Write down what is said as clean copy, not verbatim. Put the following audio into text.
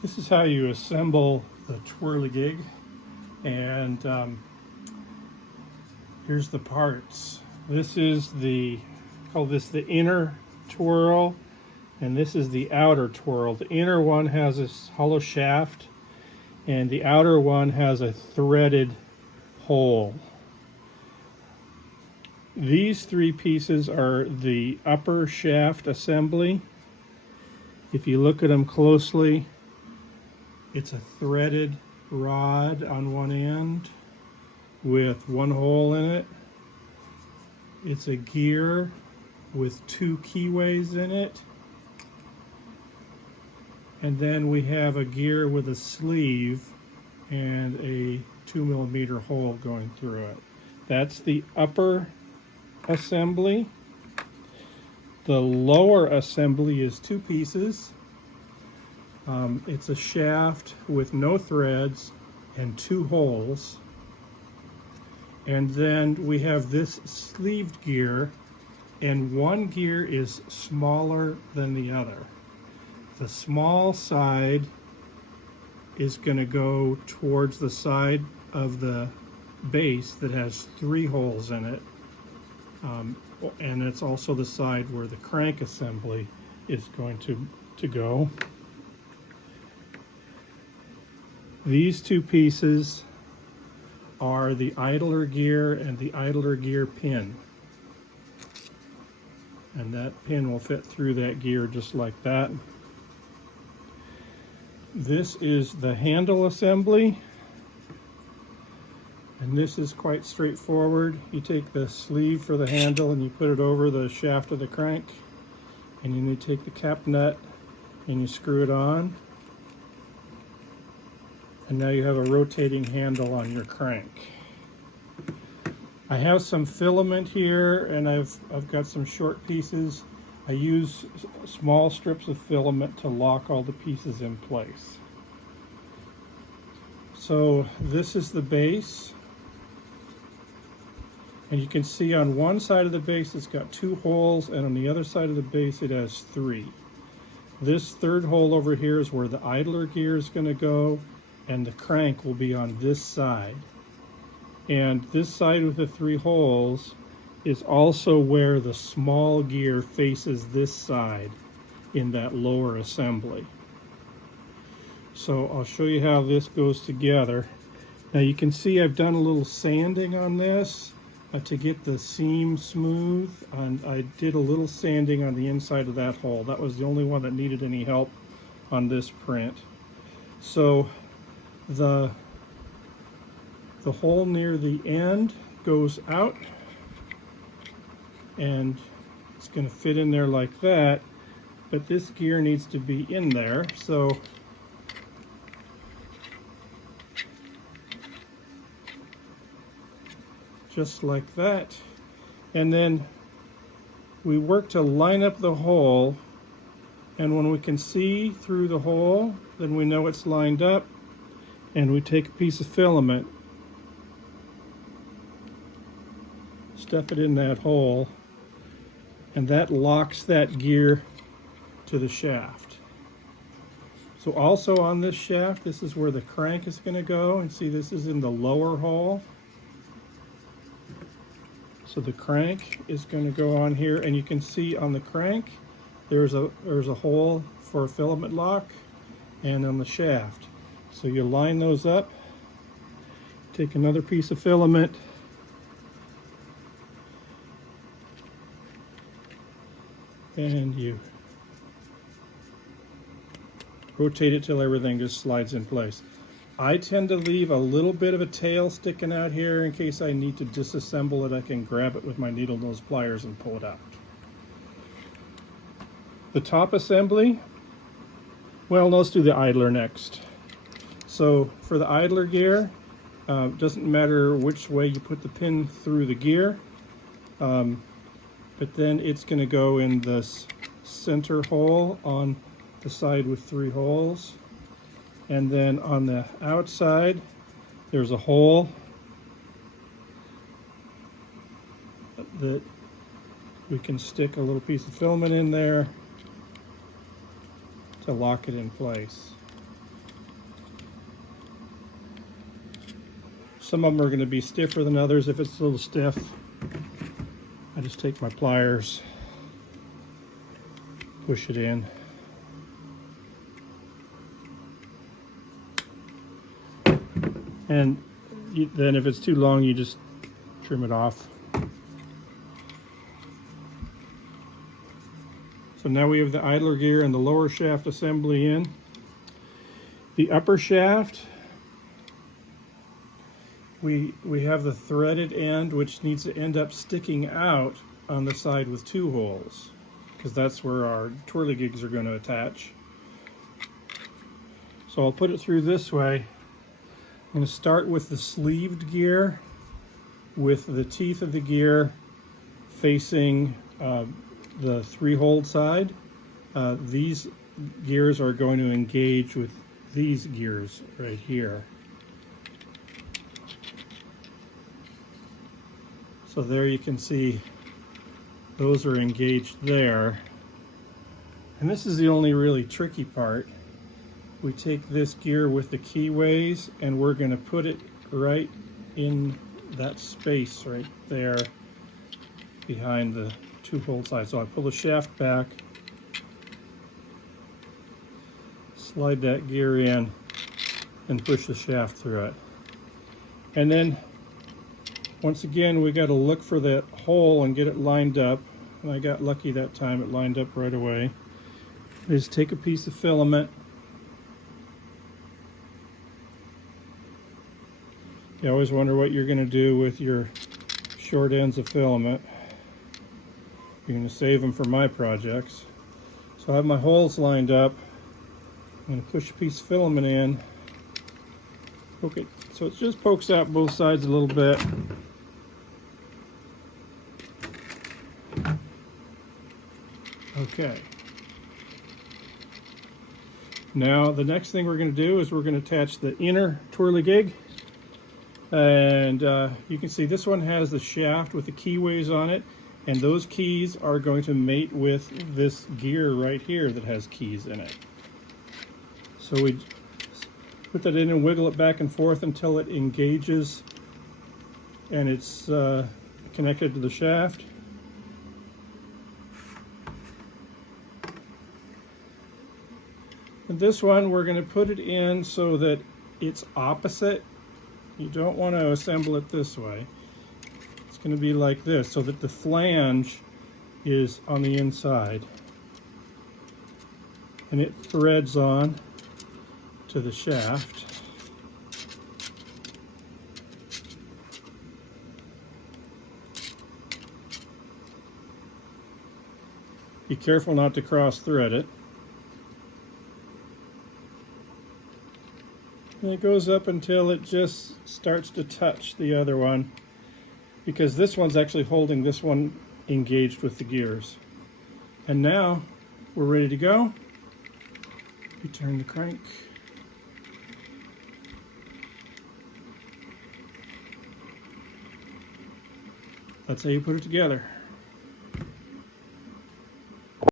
This is how you assemble the Twirly Gig, and here's the parts. This is call this the inner twirl, and this is the outer twirl. The inner one has a hollow shaft, and the outer one has a threaded hole. These three pieces are the upper shaft assembly. If you look at them closely, it's a threaded rod on one end with one hole in it. It's a gear with two keyways in it. And then we have a gear with a sleeve and a 2mm hole going through it. That's the upper assembly. The lower assembly is two pieces. It's a shaft with no threads and two holes. And then we have this sleeved gear, and one gear is smaller than the other. The small side is going to go towards the side of the base that has three holes in it. And it's also the side where the crank assembly is going to go. These two pieces are the idler gear and the idler gear pin. And that pin will fit through that gear just like that. This is the handle assembly. And this is quite straightforward. You take the sleeve for the handle and you put it over the shaft of the crank. And then you take the cap nut and you screw it on. And now you have a rotating handle on your crank. I have some filament here, and I've got some short pieces. I use small strips of filament to lock all the pieces in place. So this is the base. And you can see on one side of the base it's got two holes, and on the other side of the base it has three. This third hole over here is where the idler gear is going to go, and the crank will be on this side. And this side with the three holes is also where the small gear faces this side in that lower assembly. So I'll show you how this goes together. Now you can see I've done a little sanding on this to get the seam smooth, and I did a little sanding on the inside of that hole. That was the only one that needed any help on this print. So the hole near the end goes out, and it's going to fit in there like that, but this gear needs to be in there, so just like that. And then we work to line up the hole, and when we can see through the hole, then we know it's lined up. And we take a piece of filament, stuff it in that hole, and that locks that gear to the shaft. So also on this shaft, this is where the crank is going to go, and see this is in the lower hole. So the crank is going to go on here, and you can see on the crank there's a hole for a filament lock, and on the shaft. So you line those up, take another piece of filament, and you rotate it till everything just slides in place. I tend to leave a little bit of a tail sticking out here in case I need to disassemble it. I can grab it with my needle nose pliers and pull it out. The top assembly, well, let's do the idler next. So for the idler gear, doesn't matter which way you put the pin through the gear, but then it's going to go in this center hole on the side with three holes. And then on the outside, there's a hole that we can stick a little piece of filament in there to lock it in place. Some of them are going to be stiffer than others. If it's a little stiff, I just take my pliers, push it in. And then if it's too long, you just trim it off. So now we have the idler gear and the lower shaft assembly in. The upper shaft, we have the threaded end, which needs to end up sticking out on the side with 2 holes, because that's where our twirly gigs are going to attach. So I'll put it through this way. I'm going to start with the sleeved gear, with the teeth of the gear facing the 3-hole side. These gears are going to engage with these gears right here. So there you can see those are engaged there. And this is the only really tricky part. We take this gear with the keyways and we're going to put it right in that space right there behind the 2-hole side. So I pull the shaft back, slide that gear in, and push the shaft through it. And then once again, we got to look for that hole and get it lined up. And I got lucky that time, it lined up right away. Just take a piece of filament. You always wonder what you're going to do with your short ends of filament. You're going to save them for my projects. So I have my holes lined up. I'm going to push a piece of filament in. Okay, so it just pokes out both sides a little bit. Okay. Now the next thing we're going to do is we're going to attach the inner twirly gig. And you can see this one has the shaft with the keyways on it, and those keys are going to mate with this gear right here that has keys in it. So we put that in and wiggle it back and forth until it engages and it's connected to the shaft. And this one we're going to put it in so that it's opposite. You don't want to assemble it this way. It's going to be like this so that the flange is on the inside. And it threads on to the shaft. Be careful not to cross thread it. And it goes up until it just starts to touch the other one, because this one's actually holding this one engaged with the gears. And now we're ready to go. You turn the crank. That's how you put it together.